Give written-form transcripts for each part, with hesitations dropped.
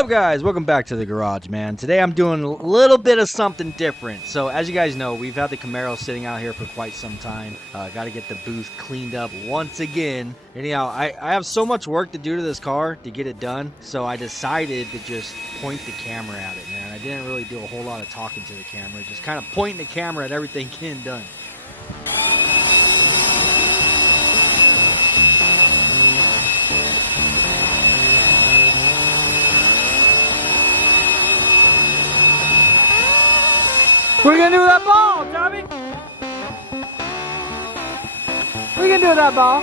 What up, guys? Welcome back to the garage, man. Today I'm doing a little bit of something different. So as you guys know, we've had the Camaro sitting out here for quite some time. Got to get the booth cleaned up once again. Anyhow, I have so much work to do to this car to get it done, so I decided to just point the camera at it, man. I didn't really do a whole lot of talking to the camera, just kind of pointing the camera at everything getting done. What are you gonna do with that ball, Tommy? What are you gonna do with that ball?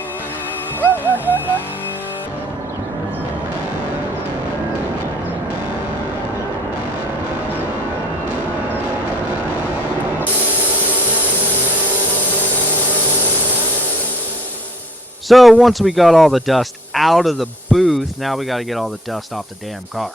So once we got all the dust out of the booth, now we got to get all the dust off the damn car.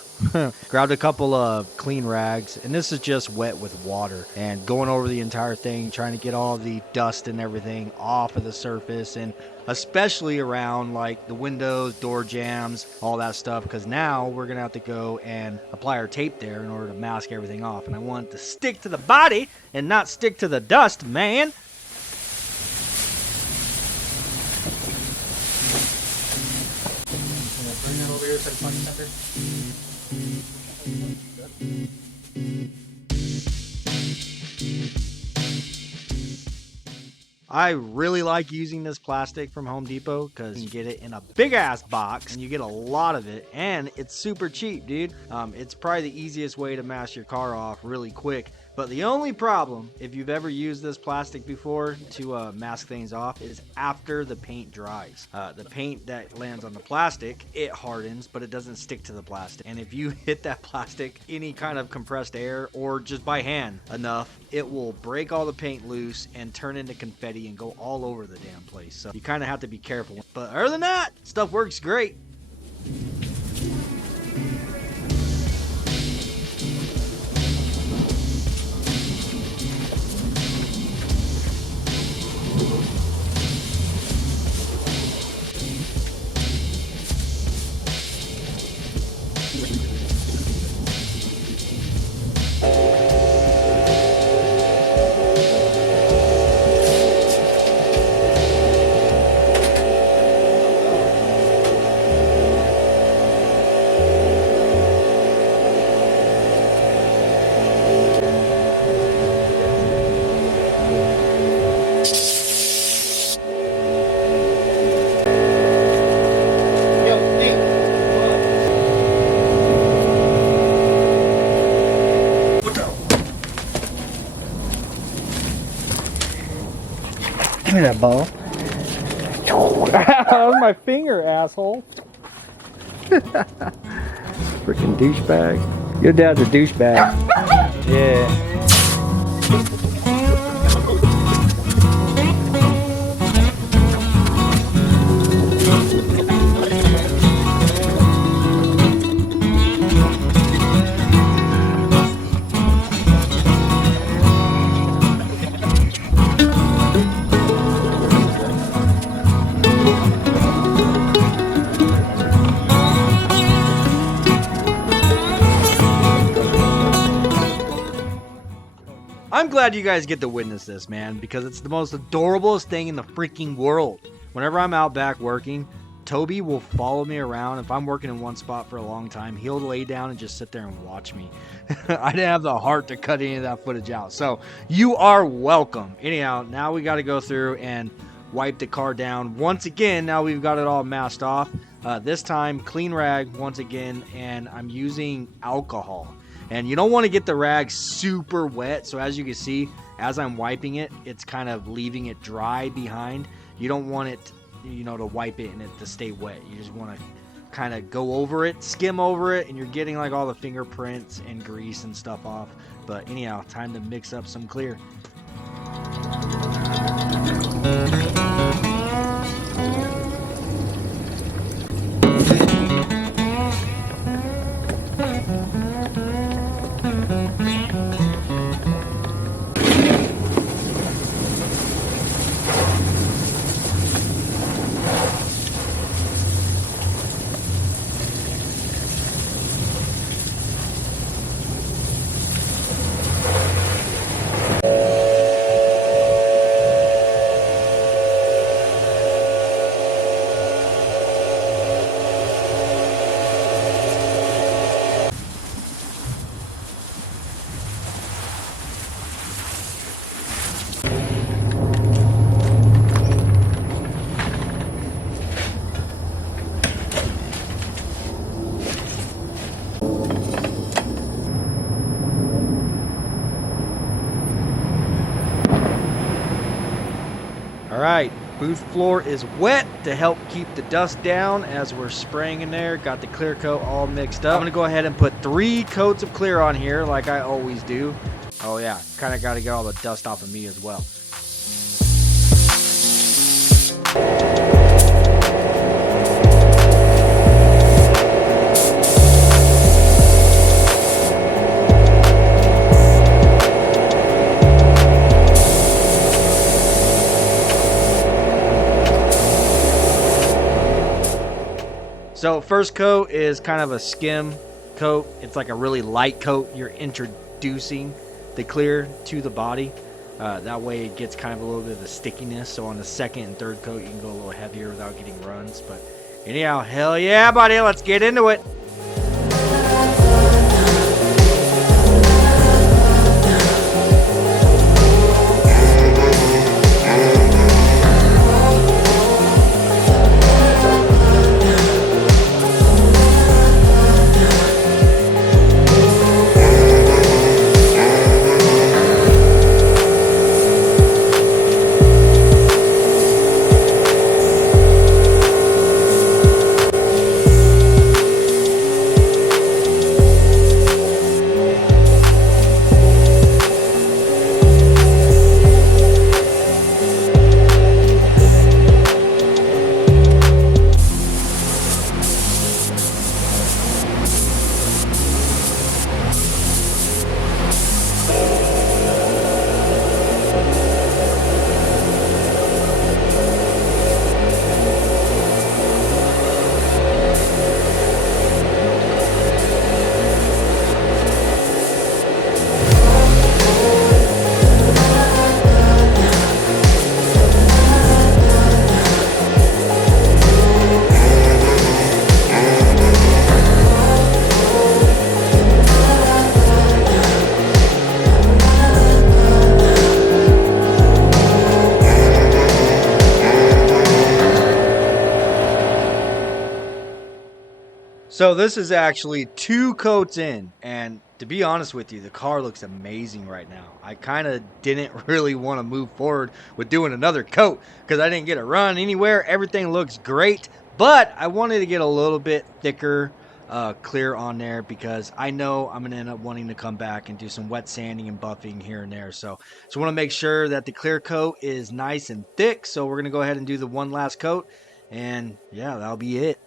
Grabbed a couple of clean rags, and this is just wet with water, and going over the entire thing, trying to get all the dust and everything off of the surface, and especially around like the windows, door jambs, all that stuff, because now we're gonna have to go and apply our tape there in order to mask everything off, and I want it to stick to the body and not stick to the dust, man. Bring that over here to the funny center. I really like using this plastic from Home Depot because you can get it in a big ass box and you get a lot of it, and it's super cheap, dude. It's probably the easiest way to mask your car off really quick. But the only problem, if you've ever used this plastic before to mask things off, is after the paint dries. The paint that lands on the plastic, it hardens, but it doesn't stick to the plastic. And if you hit that plastic, any kind of compressed air, or just by hand enough, it will break all the paint loose and turn into confetti and go all over the damn place. So you kind of have to be careful. But other than that, stuff works great. Give me that ball. That was my finger, asshole. Freaking douchebag. Your dad's a douchebag. Yeah. I'm glad you guys get to witness this, man, because it's the most adorablest thing in the freaking world. Whenever I'm out back working, Toby will follow me around. If I'm working in one spot for a long time, he'll lay down and just sit there and watch me. I didn't have the heart to cut any of that footage out. So you are welcome. Anyhow, now we got to go through and wipe the car down once again. Now we've got it all masked off. This time, clean rag once again, and I'm using alcohol. And you don't want to get the rag super wet, so as you can see, as I'm wiping it, it's kind of leaving it dry behind. You don't want it, you know, to wipe it and it to stay wet. You just want to kind of go over it, skim over it, and you're getting like all the fingerprints and grease and stuff off. But anyhow, time to mix up some clear. right, booth floor is wet to help keep the dust down as we're spraying in there. Got the clear coat all mixed up. I'm gonna go ahead and put 3 coats of clear on here like I always do. Oh yeah, kind of got to get all the dust off of me as well. So first coat is kind of a skim coat. It's like a really light coat. You're introducing the clear to the body. That way it gets kind of a little bit of the stickiness. So on the second and third coat, you can go a little heavier without getting runs. But anyhow, hell yeah, buddy. Let's get into it. So this is actually 2 coats in, and to be honest with you, the car looks amazing right now. I kind of didn't really want to move forward with doing another coat because I didn't get a run anywhere. Everything looks great, but I wanted to get a little bit thicker clear on there because I know I'm going to end up wanting to come back and do some wet sanding and buffing here and there. So I want to make sure that the clear coat is nice and thick. So we're going to go ahead and do the one last coat, and yeah, that'll be it.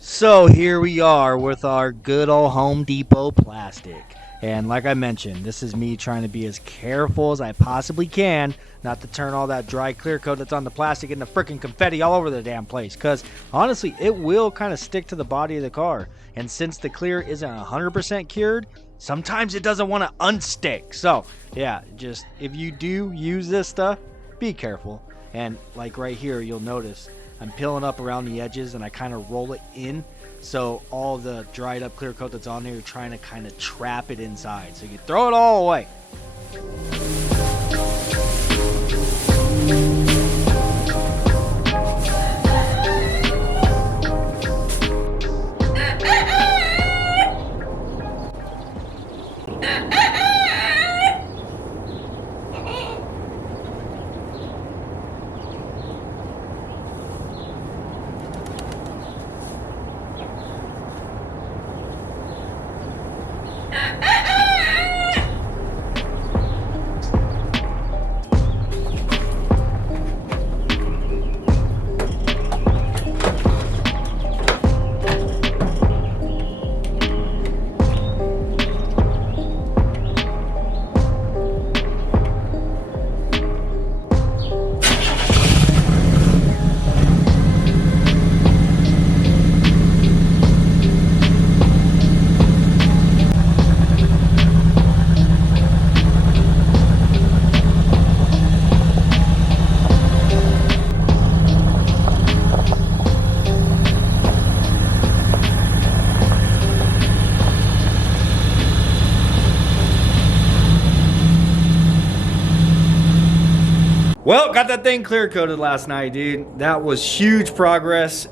So here we are with our good old Home Depot plastic. And like I mentioned, this is me trying to be as careful as I possibly can not to turn all that dry clear coat that's on the plastic into freaking confetti all over the damn place. Because honestly, it will kind of stick to the body of the car. And since the clear isn't 100% cured, sometimes it doesn't want to unstick. So yeah, just if you do use this stuff, be careful. And like right here, you'll notice I'm peeling up around the edges and I kind of roll it in. So all the dried up clear coat that's on there, you're trying to kind of trap it inside. So you throw it all away. Well, got that thing clear coated last night, dude. That was huge progress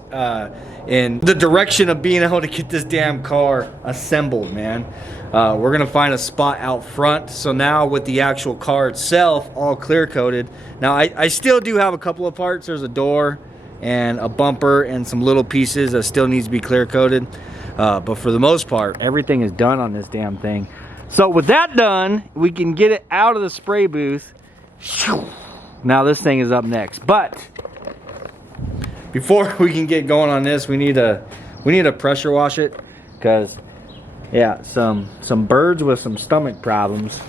in the direction of being able to get this damn car assembled, man. We're gonna find a spot out front. So now with the actual car itself all clear coated. Now I still do have a couple of parts. There's a door and a bumper and some little pieces that still needs to be clear coated. But for the most part, everything is done on this damn thing. So with that done, we can get it out of the spray booth. Now this thing is up next. But before we can get going on this, we need to pressure wash it, because yeah, some birds with some stomach problems.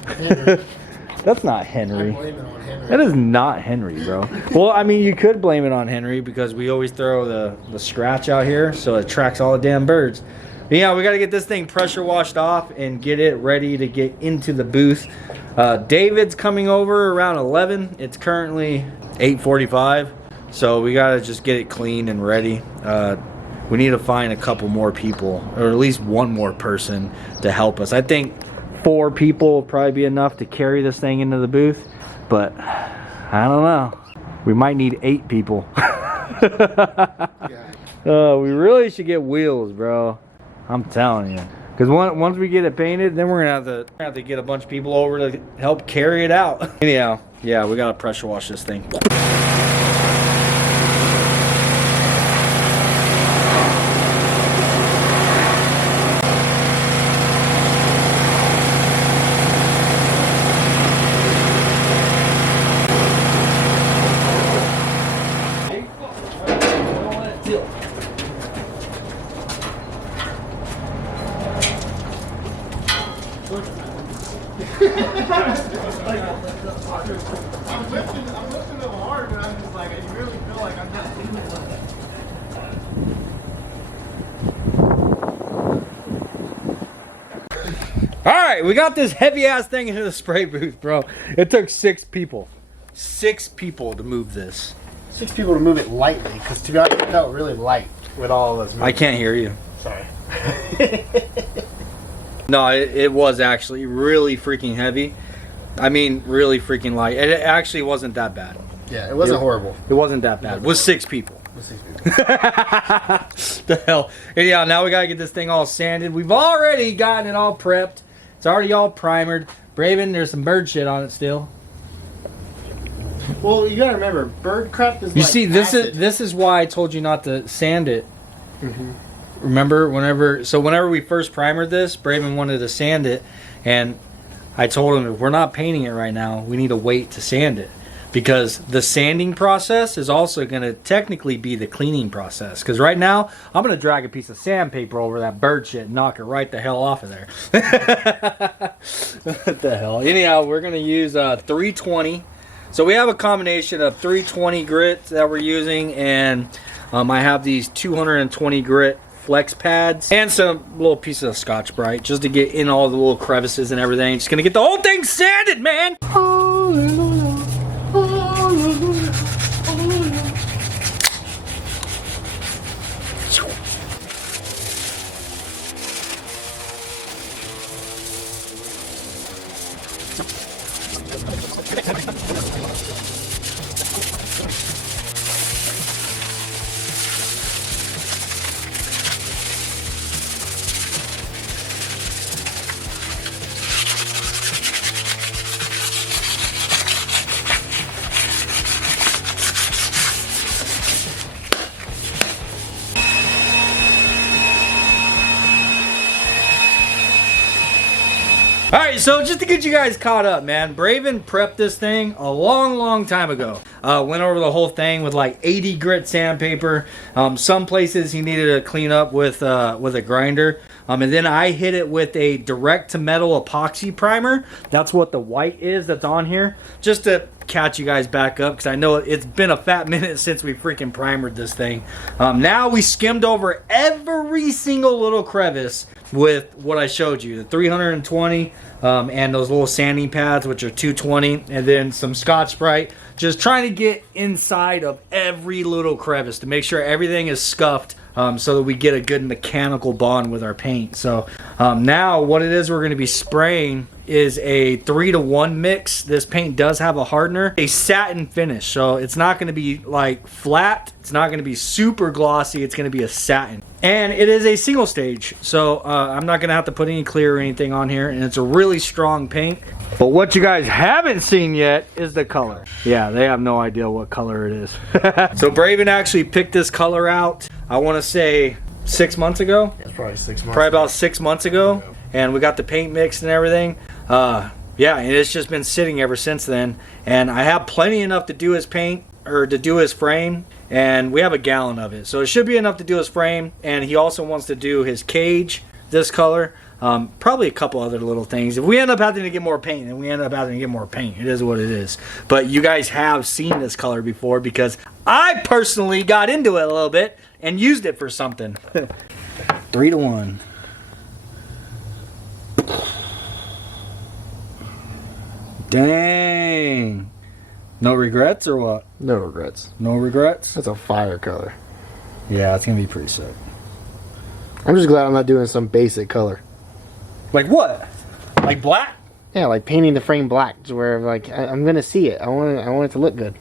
That's not Henry. I blame it on Henry. That is not Henry, bro. Well, I mean, you could blame it on Henry because we always throw the scratch out here, so it attracts all the damn birds. But yeah, we got to get this thing pressure washed off and get it ready to get into the booth. David's coming over around 11. It's currently 8:45, so we got to just get it clean and ready. We need to find a couple more people, or at least one more person to help us. I think 4 people will probably be enough to carry this thing into the booth, but I don't know. We might need 8 people. We really should get wheels, bro. I'm telling you. Because once we get it painted, then we're gonna have to get a bunch of people over to help carry it out. Anyhow, yeah, we gotta pressure wash this thing. I'm lifting them hard, and I'm just like, I really feel like I'm not doing it. Alright, we got this heavy ass thing into the spray booth, bro. It took 6 people. 6 people to move this. 6 people to move it lightly, because to be honest, it felt really light with all of us moving. I can't hear you. Sorry. No, it was actually really freaking heavy. I mean, really freaking light. It actually wasn't that bad. Yeah, it wasn't horrible. It wasn't that bad. It was 6 people. With 6 people. The hell. Anyhow, now we gotta get this thing all sanded. We've already gotten it all prepped. It's already all primered. Braven, there's some bird shit on it still. Well, you gotta remember, bird crap is You like see, this acid. is why I told you not to sand it. Mm-hmm. Remember, whenever we first primered this, Braven wanted to sand it, and I told him, if we're not painting it right now, we need to wait to sand it, because the sanding process is also going to technically be the cleaning process. Because right now, I'm going to drag a piece of sandpaper over that bird shit and knock it right the hell off of there. What the hell? Anyhow, we're going to use 320. So we have a combination of 320 grit that we're using, and I have these 220 grit flex pads and some little pieces of Scotch-Brite just to get in all the little crevices and everything. Just gonna get the whole thing sanded, man. Hallelujah, hallelujah, hallelujah. Alright, so just to get you guys caught up, man, Braven prepped this thing a long time ago. Went over the whole thing with like 80 grit sandpaper. Some places he needed to clean up with a grinder. And then I hit it with a direct to metal epoxy primer. That's what the white is that's on here. Just to catch you guys back up, because I know it's been a fat minute since we freaking primered this thing. Now we skimmed over every single little crevice with what I showed you, the 320 and those little sanding pads, which are 220, and then some Scotch-Brite, just trying to get inside of every little crevice to make sure everything is scuffed, so that we get a good mechanical bond with our paint. So now what it is we're going to be spraying is a 3-to-1 mix. This paint does have a hardener, a satin finish, so it's not going to be like flat. It's not going to be super glossy. It's going to be a satin, and it is a single stage, so I'm not going to have to put any clear or anything on here, and it's a really strong paint. But what you guys haven't seen yet is the color. Yeah, they have no idea what color it is. So Braven actually picked this color out, I want to say 6 months ago. It's probably 6 months. Probably about 6 months ago. And we got the paint mixed and everything. Yeah, and it's just been sitting ever since then. And I have plenty enough to do his paint, or to do his frame. And we have a gallon of it. So it should be enough to do his frame. And he also wants to do his cage this color. Probably a couple other little things. If we end up having to get more paint, then we end up having to get more paint. It is what it is. But you guys have seen this color before because I personally got into it a little bit and used it for something. 3-to-1. Dang. No regrets or what? No regrets. No regrets? That's a fire color. Yeah, it's gonna be pretty sick. I'm just glad I'm not doing some basic color. Like what? Like black? Yeah, like painting the frame black, to where like I'm gonna see it. I want it to look good.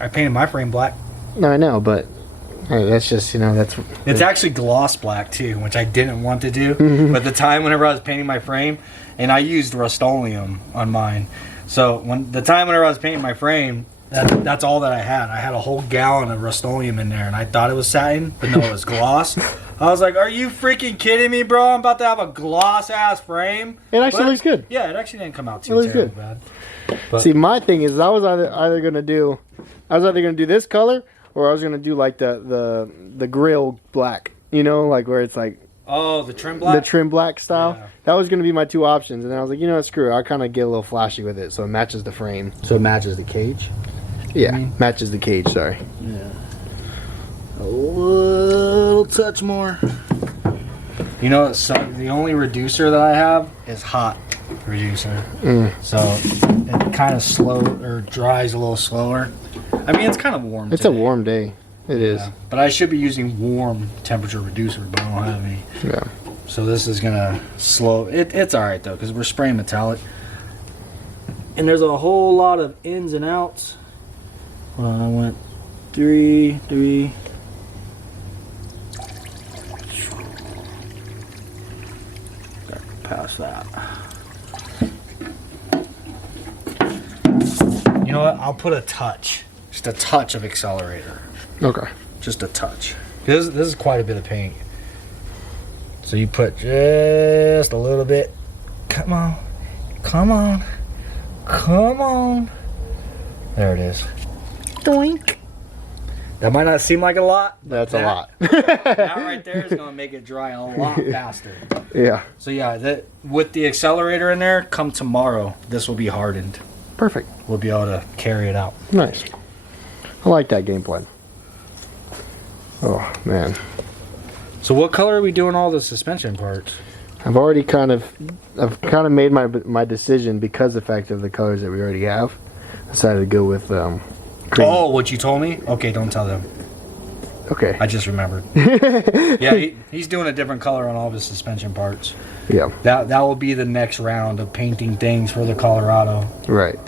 I painted my frame black. No, I know, but that's just, you know, that's. It's actually gloss black too, which I didn't want to do. But the time whenever I was painting my frame, and I used Rust-Oleum on mine. So whenever I was painting my frame, that's all that I had. I had a whole gallon of Rust-Oleum in there, and I thought it was satin, but no, it was gloss. I was like, are you freaking kidding me, bro? I'm about to have a gloss-ass frame. It actually looks good. Yeah, it actually didn't come out too terrible bad. But see, my thing is, I was either gonna do this color, or I was gonna do like the grill black. You know, like where it's like. Oh, the trim black? The trim black style. Yeah. That was going to be my two options. And then I was like, you know what, screw it. I'll kind of get a little flashy with it so it matches the frame. So it matches the cage? Yeah, matches the cage, sorry. Yeah. A little touch more. You know, the only reducer that I have is hot reducer. So it kind of dries a little slower. I mean, it's kind of warm It's today. a warm day. It is. But I should be using warm temperature reducer, but I don't have any. Yeah. So this is gonna slow. It's all right though, because we're spraying metallic, and there's a whole lot of ins and outs. Hold on, I went 3. Got past that. You know what? I'll put a touch, just a touch of accelerator. Okay. Just a touch. This is quite a bit of paint. So you put just a little bit. Come on. Come on. Come on. There it is. Doink. That might not seem like a lot. That's a lot. That right there is going to make it dry a lot faster. Yeah. So yeah, with the accelerator in there, come tomorrow, this will be hardened. Perfect. We'll be able to carry it out. Nice. I like that game plan. Oh, man. So what color are we doing all the suspension parts? I've kind of made my decision because of the fact of the colors that we already have. I decided to go with cream. Oh, what you told me? Okay, don't tell them. Okay. I just remembered. Yeah, he's doing a different color on all of his suspension parts. Yeah. That will be the next round of painting things for the Colorado. Right.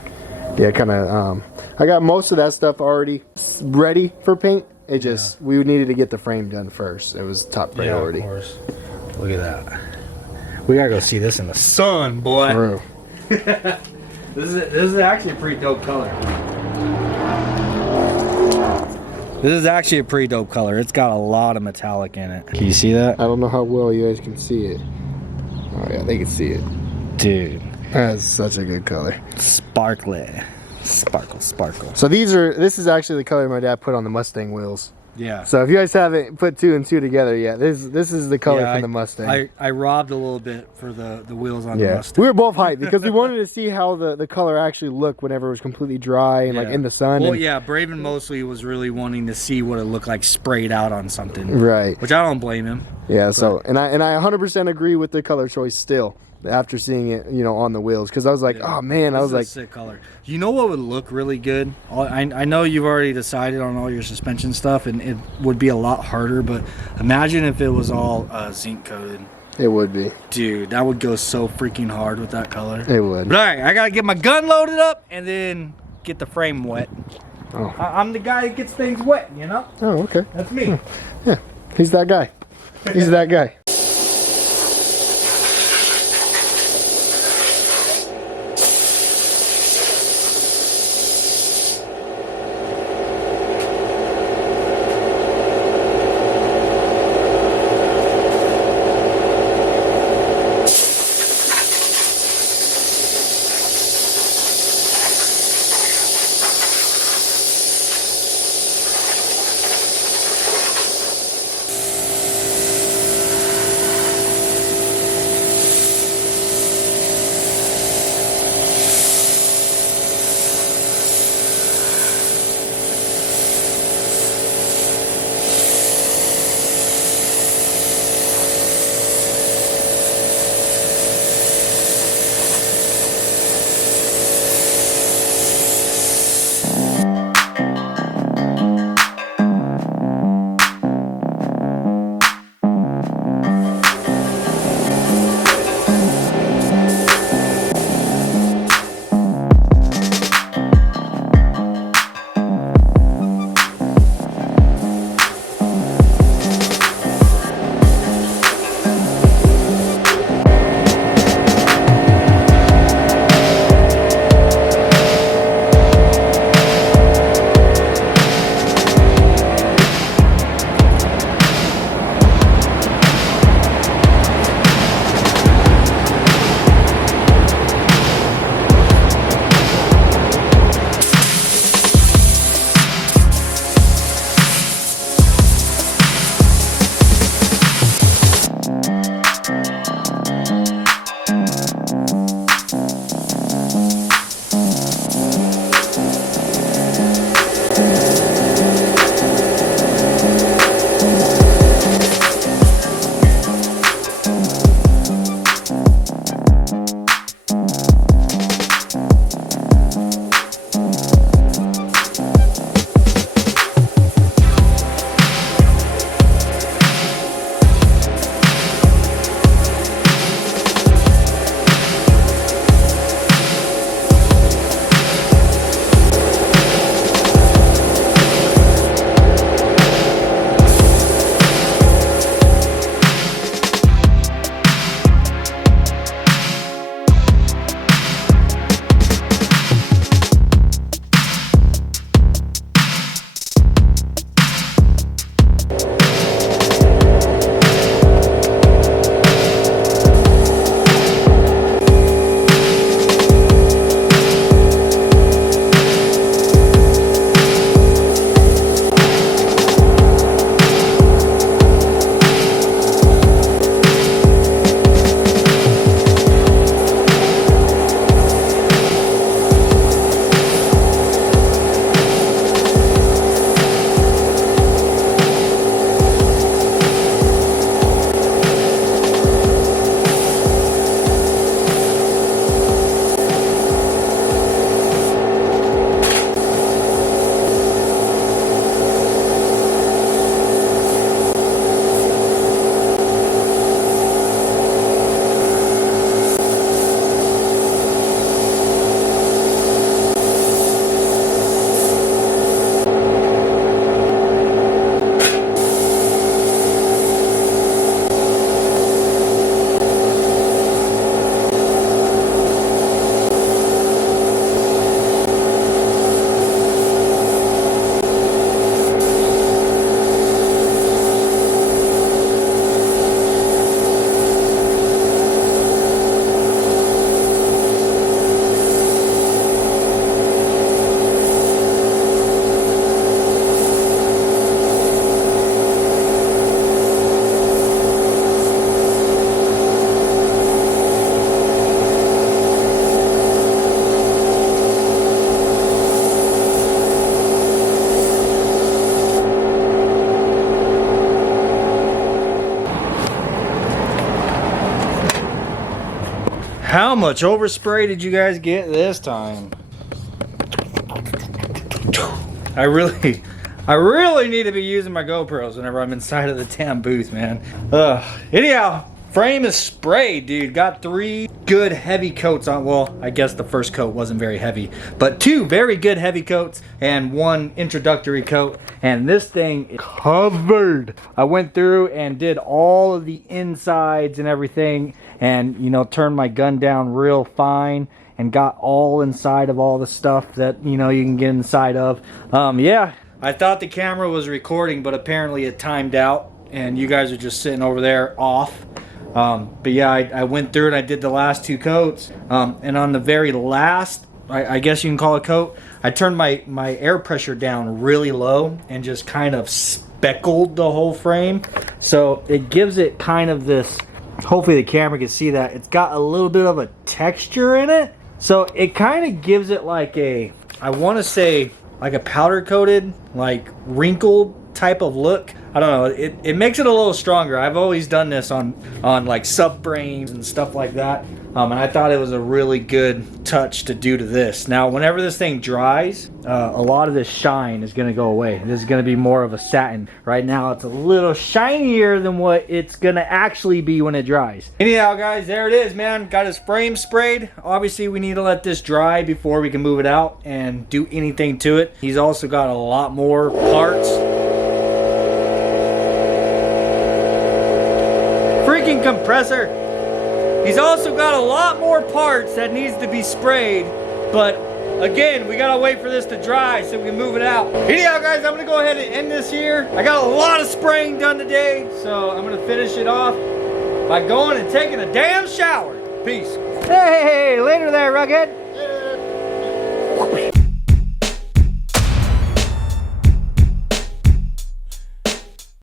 Yeah, kind of. I got most of that stuff already ready for paint. It just, we needed to get the frame done first. It was top priority. Yeah, of course. Look at that. We gotta go see this in the sun, boy. True. This is actually a pretty dope color. This is actually a pretty dope color. It's got a lot of metallic in it. Can you see that? I don't know how well you guys can see it. Oh yeah, they can see it. Dude. That's such a good color. Sparkly. Sparkle, sparkle. So this is actually the color my dad put on the Mustang wheels. Yeah. So if you guys haven't put 2 and 2 together yet, this is the color from the Mustang. I robbed a little bit for the wheels on the Yeah, Mustang. we were both hyped because we wanted to see how the color actually looked whenever it was completely dry and like in the sun. Well, and, yeah, Braven mostly was really wanting to see what it looked like sprayed out on something. Right. Which I don't blame him. Yeah. So and I 100% agree with the color choice still after seeing it, you know, on the wheels, because I was like, oh man, I was like, sick color. You know what would look really good? I know you've already decided on all your suspension stuff, and it would be a lot harder. But imagine if it was all zinc coated. It would be. Dude, that would go so freaking hard with that color. It would. But all right, I gotta get my gun loaded up and then get the frame wet. Oh. I'm the guy that gets things wet, you know? Oh, okay. That's me. Yeah, he's that guy. He's that guy. How much overspray did you guys get this time? I really need to be using my GoPros whenever I'm inside of the damn booth, man. Anyhow, Frame is sprayed, dude. Got 3 good heavy coats on. Well, I guess the first coat wasn't very heavy, but 2 very good heavy coats and 1 introductory coat. And this thing is covered. I went through and did all of the insides and everything, and you know, turned my gun down real fine and got all inside of all the stuff that, you know, you can get inside of. Yeah, I thought the camera was recording, but apparently it timed out and you guys are just sitting over there off. But yeah, I went through and I did the last 2 coats. And on the very last, I guess you can call it coat, I turned my air pressure down really low and just kind of speckled the whole frame. So it gives it kind of this, hopefully the camera can see that, it's got a little bit of a texture in it. So it kind of gives it like a, I want to say like a powder coated, like wrinkled type of look. I don't know, it makes it a little stronger. I've always done this on like subframes and stuff like that, and I thought it was a really good touch to do to this. Now whenever this thing dries, a lot of this shine is going to go away. This is going to be more of a satin. Right now it's a little shinier than what it's going to actually be when it dries. Anyhow guys, there it is, man. Got his frame sprayed. Obviously we need to let this dry before we can move it out and do anything to it. He's also got a lot more parts. Freaking compressor. He's also got a lot more parts that needs to be sprayed, but again, we gotta wait for this to dry so we can move it out. Anyhow guys, I'm gonna go ahead and end this here. I got a lot of spraying done today, so I'm gonna finish it off by going and taking a damn shower. Peace. Hey, later there, Rugged.